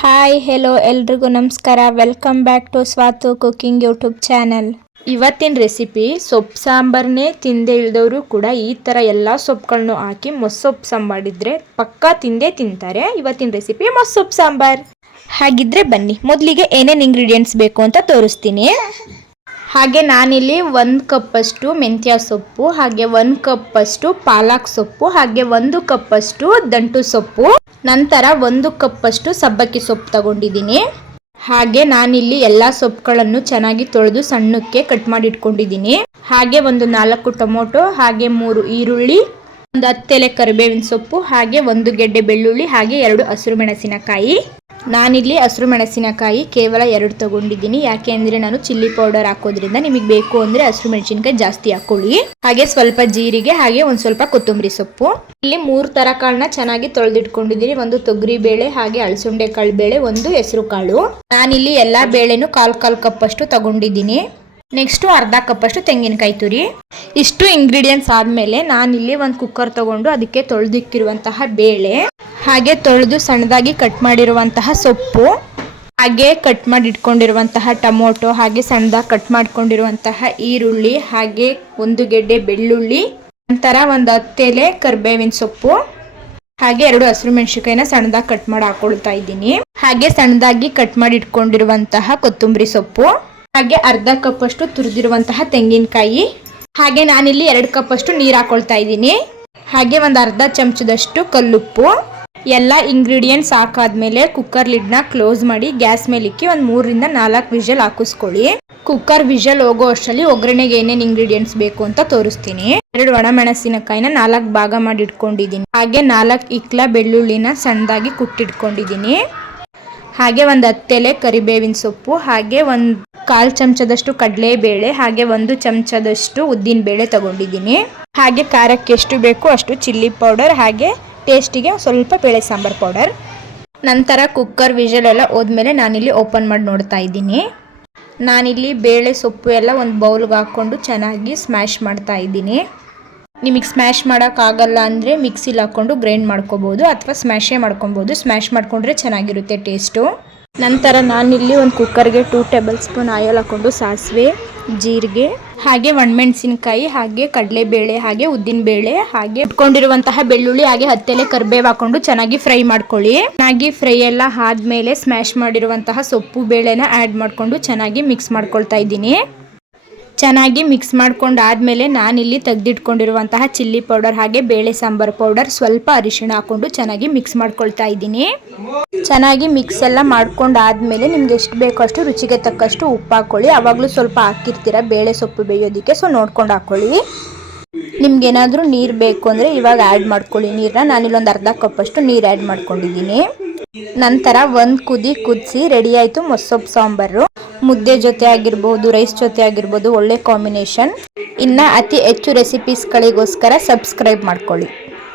Hi hello ಎಲ್ರಿಗೂ ನಮಸ್ಕಾರ. Welcome back to Swathu cooking YouTube channel. ಇವತ್ತಿನ ರೆಸಿಪಿ ಸೊಪ್ಪು ಸಾಂಬಾರನ್ನೇ ತಿಂದೇ ಇಳಿದವರು ಕೂಡ ಈ ಥರ ಎಲ್ಲ ಸೊಪ್ಪುಗಳನ್ನು ಹಾಕಿ ಮೊಸೊಪ್ಪು ಸಾಂಬಾರಿದ್ರೆ ಪಕ್ಕಾ ತಿಂದೇ ತಿಂತಾರೆ. ಇವತ್ತಿನ ರೆಸಿಪಿ ಮೊಸೊಪ್ಪು ಸಾಂಬಾರ್. ಹಾಗಿದ್ರೆ ಬನ್ನಿ ಮೊದಲಿಗೆ ಏನೇನು ಇಂಗ್ರೀಡಿಯೆಂಟ್ಸ್ ಬೇಕು ಅಂತ ತೋರಿಸ್ತೀನಿ. ಹಾಗೆ ನಾನಿಲ್ಲಿ 1 ಕಪ್ಪಷ್ಟು ಮೆಂತ್ಯ ಸೊಪ್ಪು, ಹಾಗೆ 1 ಕಪ್ಪಷ್ಟು ಪಾಲಕ್ ಸೊಪ್ಪು, ಹಾಗೆ 1 ಕಪ್ಪಷ್ಟು ದಂಟು ಸೊಪ್ಪು, ನಂತರ 1 ಕಪ್ಪಷ್ಟು ಸಬ್ಬಕ್ಕಿ ಸೊಪ್ಪು ತಗೊಂಡಿದ್ದೀನಿ. ಹಾಗೆ ನಾನಿಲ್ಲಿ ಎಲ್ಲ ಸೊಪ್ಪುಗಳನ್ನು ಚೆನ್ನಾಗಿ ತೊಳೆದು ಸಣ್ಣಕ್ಕೆ ಕಟ್ ಮಾಡಿ ಇಟ್ಕೊಂಡಿದ್ದೀನಿ. ಹಾಗೆ ಒಂದು 4 ಟೊಮೊಟೊ, ಹಾಗೆ 3 ಈರುಳ್ಳಿ, ಒಂದು 10 ಎಲೆ ಕರಿಬೇವಿನ ಸೊಪ್ಪು, ಹಾಗೆ 1 ಗೆಡ್ಡೆ ಬೆಳ್ಳುಳ್ಳಿ, ಹಾಗೆ 2 ಹಸಿರು ಮೆಣಸಿನಕಾಯಿ. ನಾನಿಲ್ಲಿ ಹಸಿರು ಮೆಣಸಿನಕಾಯಿ ಕೇವಲ 2 ತಗೊಂಡಿದ್ದೀನಿ. ಯಾಕೆ ಅಂದರೆ ನಾನು ಚಿಲ್ಲಿ ಪೌಡರ್ ಹಾಕೋದ್ರಿಂದ, ನಿಮಗೆ ಬೇಕು ಅಂದರೆ ಹಸಿರು ಮೆಣಸಿನಕಾಯಿ ಜಾಸ್ತಿ ಹಾಕೊಳ್ಳಿ. ಹಾಗೆ ಸ್ವಲ್ಪ ಜೀರಿಗೆ, ಹಾಗೆ ಒಂದು ಸ್ವಲ್ಪ ಕೊತ್ತಂಬರಿ ಸೊಪ್ಪು. ಇಲ್ಲಿ 3 ಥರ ಕಾಳನ್ನ ಚೆನ್ನಾಗಿ ತೊಳೆದಿಟ್ಕೊಂಡಿದ್ದೀನಿ. ಒಂದು ತೊಗರಿ ಬೇಳೆ, ಹಾಗೆ ಅಳಸಂಡೆ ಕಾಳು ಬೇಳೆ, ಒಂದು ಹೆಸರು ಕಾಳು. ನಾನಿಲ್ಲಿ ಎಲ್ಲ ಬೇಳೆನೂ ಕಾಲ್ ಕಪ್ಪಷ್ಟು ತಗೊಂಡಿದ್ದೀನಿ. ನೆಕ್ಸ್ಟು ಅರ್ಧ ಕಪ್ಪಷ್ಟು ತೆಂಗಿನಕಾಯಿ ತುರಿ. ಇಷ್ಟು ಇಂಗ್ರೀಡಿಯೆಂಟ್ಸ್ ಆದಮೇಲೆ ನಾನಿಲ್ಲಿ ಒಂದು ಕುಕ್ಕರ್ ತಗೊಂಡು ಅದಕ್ಕೆ ತೊಳೆದಿಕ್ಕಿರುವಂತಹ ಬೇಳೆ, ಹಾಗೆ ತೊಳೆದು ಸಣ್ಣದಾಗಿ ಕಟ್ ಮಾಡಿರುವಂತಹ ಸೊಪ್ಪು, ಹಾಗೆ ಕಟ್ ಮಾಡಿ ಇಟ್ಕೊಂಡಿರುವಂತಹ ಟೊಮೊಟೊ, ಹಾಗೆ ಸಣ್ಣದಾಗಿ ಕಟ್ ಮಾಡ್ಕೊಂಡಿರುವಂತಹ ಈರುಳ್ಳಿ, ಹಾಗೆ 1 ಗೆಡ್ಡೆ ಬೆಳ್ಳುಳ್ಳಿ, ನಂತರ ಒಂದು 10 ಎಲೆ ಕರಿಬೇವಿನ ಸೊಪ್ಪು, ಹಾಗೆ 2 ಹಸಿರು ಮೆಣಸಿನಕಾಯಿನ ಸಣ್ಣದಾಗಿ ಕಟ್ ಮಾಡಿ ಹಾಕೊಳ್ತಾ ಇದ್ದೀನಿ. ಹಾಗೆ ಸಣ್ಣದಾಗಿ ಕಟ್ ಮಾಡಿ ಇಟ್ಕೊಂಡಿರುವಂತಹ ಕೊತ್ತಂಬರಿ ಸೊಪ್ಪು, ಹಾಗೆ ಅರ್ಧ ಕಪ್ಪಷ್ಟು ತುರಿದಿರುವಂತಹ ತೆಂಗಿನಕಾಯಿ, ಹಾಗೆ ನಾನಿಲ್ಲಿ 2 ಕಪ್ಪಷ್ಟು ನೀರು ಹಾಕೊಳ್ತಾ ಇದ್ದೀನಿ. ಹಾಗೆ ಒಂದು ಅರ್ಧ ಚಮಚದಷ್ಟು ಕಲ್ಲುಪ್ಪು. ಎಲ್ಲ ಇಂಗ್ರೀಡಿಯೆಂಟ್ಸ್ ಹಾಕಾದ್ಮೇಲೆ ಕುಕ್ಕರ್ ಲಿಡ್ನ ಕ್ಲೋಸ್ ಮಾಡಿ ಗ್ಯಾಸ್ ಮೇಲೆ ಇಕ್ಕಿ ಒಂದು 3 ರಿಂದ 4 ವಿಷಲ್ ಹಾಕಿಸ್ಕೊಳ್ಳಿ. ಕುಕ್ಕರ್ ವಿಷಲ್ ಹೋಗೋ ಅಷ್ಟರಲ್ಲಿ ಒಗ್ಗರಣೆಗೆ ಏನೇನು ಇಂಗ್ರೀಡಿಯೆಂಟ್ಸ್ ಬೇಕು ಅಂತ ತೋರಿಸ್ತೀನಿ. 2 ಒಣಮೆಣಸಿನಕಾಯಿನ 4 ಭಾಗ ಮಾಡಿ ಇಟ್ಕೊಂಡಿದ್ದೀನಿ. ಹಾಗೆ 4 ಇಕ್ಲ ಬೆಳ್ಳುಳ್ಳಿನ ಸಣ್ಣದಾಗಿ ಕುಟ್ಟಿಟ್ಕೊಂಡಿದ್ದೀನಿ. ಹಾಗೆ ಒಂದು 10 ಎಲೆ ಕರಿಬೇವಿನ ಸೊಪ್ಪು, ಹಾಗೆ ಒಂದು 1/4 ಚಮಚದಷ್ಟು ಕಡಲೆಬೇಳೆ, ಹಾಗೆ 1 ಚಮಚದಷ್ಟು ಉದ್ದಿನ ಬೇಳೆ ತಗೊಂಡಿದ್ದೀನಿ. ಹಾಗೆ ಖಾರಕ್ಕೆ ಎಷ್ಟು ಬೇಕು ಅಷ್ಟು ಚಿಲ್ಲಿ ಪೌಡರ್, ಹಾಗೆ ಟೇಸ್ಟಿಗೆ ಸ್ವಲ್ಪ ಬೇಳೆ ಸಾಂಬಾರು ಪೌಡರ್. ನಂತರ ಕುಕ್ಕರ್ ವಿಷಲ್ ಎಲ್ಲ ಹೋದ್ಮೇಲೆ ನಾನಿಲ್ಲಿ ಓಪನ್ ಮಾಡಿ ನೋಡ್ತಾ ಇದ್ದೀನಿ. ನಾನಿಲ್ಲಿ ಬೇಳೆ ಸೊಪ್ಪು ಎಲ್ಲ ಒಂದು ಬೌಲ್ಗೆ ಹಾಕ್ಕೊಂಡು ಚೆನ್ನಾಗಿ ಸ್ಮ್ಯಾಶ್ ಮಾಡ್ತಾ ಇದ್ದೀನಿ. ನಿಮಗೆ ಸ್ಮ್ಯಾಶ್ ಮಾಡೋಕ್ಕಾಗಲ್ಲ ಅಂದರೆ ಮಿಕ್ಸಿಲಿ ಹಾಕ್ಕೊಂಡು ಗ್ರೈಂಡ್ ಮಾಡ್ಕೋಬೋದು, ಅಥವಾ ಸ್ಮ್ಯಾಶೇ ಮಾಡ್ಕೊಬೋದು. ಸ್ಮ್ಯಾಶ್ ಮಾಡಿಕೊಂಡ್ರೆ ಚೆನ್ನಾಗಿರುತ್ತೆ ಟೇಸ್ಟು. ನಂತರ ನಾನಿಲ್ಲಿ ಒಂದು ಕುಕ್ಕರ್ಗೆ 2 ಟೇಬಲ್ ಸ್ಪೂನ್ ಆಯಿಲ್ ಹಾಕ್ಕೊಂಡು ಸಾಸಿವೆ, ಜೀರಿಗೆ, ಹಾಗೆ ಒಣಮೆಣಸಿನಕಾಯಿ, ಹಾಗೆ ಕಡಲೆಬೇಳೆ, ಹಾಗೆ ಉದ್ದಿನಬೇಳೆ, ಹಾಗೆ ಇಟ್ಕೊಂಡಿರುವಂತಹ ಬೆಳ್ಳುಳ್ಳಿ, ಹಾಗೆ 10 ಎಲೆ ಕರಿಬೇವು ಹಾಕ್ಕೊಂಡು ಚೆನ್ನಾಗಿ ಫ್ರೈ ಮಾಡ್ಕೊಳ್ಳಿ. ಚೆನ್ನಾಗಿ ಫ್ರೈ ಎಲ್ಲ ಆದಮೇಲೆ ಸ್ಮ್ಯಾಶ್ ಮಾಡಿರುವಂತಹ ಸೊಪ್ಪು ಬೇಳೆನ ಆ್ಯಡ್ ಮಾಡಿಕೊಂಡು ಚೆನ್ನಾಗಿ ಮಿಕ್ಸ್ ಮಾಡ್ಕೊಳ್ತಾ ಇದ್ದೀನಿ. ಚೆನ್ನಾಗಿ ಮಿಕ್ಸ್ ಮಾಡ್ಕೊಂಡು ಆದಮೇಲೆ ನಾನಿಲ್ಲಿ ತೆಗೆದಿಟ್ಕೊಂಡಿರುವಂತಹ ಚಿಲ್ಲಿ ಪೌಡರ್, ಹಾಗೆ ಬೇಳೆ ಸಾಂಬಾರು ಪೌಡರ್, ಸ್ವಲ್ಪ ಅರಿಶಿಣ ಹಾಕ್ಕೊಂಡು ಚೆನ್ನಾಗಿ ಮಿಕ್ಸ್ ಮಾಡ್ಕೊಳ್ತಾ ಇದ್ದೀನಿ. ಚೆನ್ನಾಗಿ ಮಿಕ್ಸ್ ಎಲ್ಲ ಮಾಡ್ಕೊಂಡು ಆದಮೇಲೆ ನಿಮ್ಗೆ ಎಷ್ಟು ಬೇಕೋ ಅಷ್ಟು ರುಚಿಗೆ ತಕ್ಕಷ್ಟು ಉಪ್ಪು ಹಾಕ್ಕೊಳ್ಳಿ. ಆವಾಗಲೂ ಸ್ವಲ್ಪ ಹಾಕಿರ್ತೀರ ಬೇಳೆ ಸೊಪ್ಪು ಬೇಯೋದಕ್ಕೆ, ಸೊ ನೋಡ್ಕೊಂಡು ಹಾಕ್ಕೊಳ್ಳಿ. ನಿಮ್ಗೇನಾದರೂ ನೀರು ಬೇಕು ಅಂದರೆ ಇವಾಗ ಆ್ಯಡ್ ಮಾಡ್ಕೊಳ್ಳಿ ನೀರನ್ನ. ನಾನಿಲ್ಲೊಂದು ಅರ್ಧ ಕಪ್ಪಷ್ಟು ನೀರು ಆ್ಯಡ್ ಮಾಡ್ಕೊಂಡಿದ್ದೀನಿ. ನಂತರ ಒಂದು ಕುದಿಸಿ ರೆಡಿ ಆಯಿತು ಮೊಸೊಪ್ಪು ಸಾಂಬಾರು. ಮುದ್ದೆ ಜೊತೆ ಆಗಿರ್ಬೋದು, ರೈಸ್ ಜೊತೆ ಆಗಿರ್ಬೋದು, ಒಳ್ಳೆ ಕಾಂಬಿನೇಷನ್. ಇನ್ನು ಅತಿ ಹೆಚ್ಚು ರೆಸಿಪೀಸ್ಗಳಿಗೋಸ್ಕರ ಸಬ್ಸ್ಕ್ರೈಬ್ ಮಾಡ್ಕೊಳ್ಳಿ.